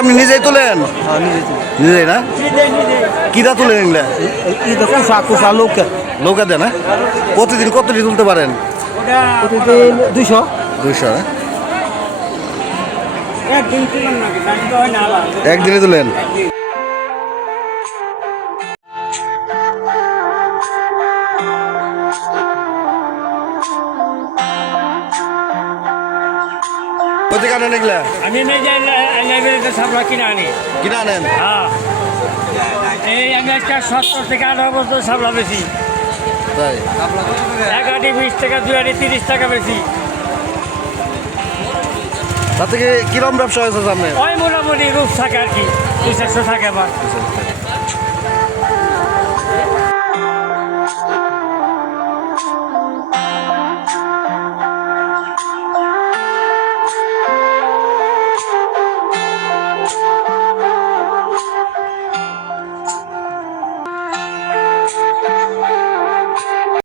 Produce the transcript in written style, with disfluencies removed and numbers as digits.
আপনি নিজেই তোলেন? নিজেই না? কিরা তুলেন এগুলা? কুসা লোক নৌকা দেন না? প্রতিদিন কতটি তুলতে পারেন? প্রতিদিন 200। 200 না? একদিনে তুলেন? কোথায় আনেন এগুলা? আমি লাইব্রেরিতে সাপলা কিনে আনি। কিনা আনেন? হ্যাঁ, এই আমি একটা 70 থেকে 18 বছর সাপলা বেশি। তাই? এক আটি 20 টাকা, 2 আটি 30 টাকা বেশি। তার থেকে কিরম ব্যবসা হয়েছে সামনে? ওই মোটামুটি রূপ থাকে আর কি, 200 থাকে আবার।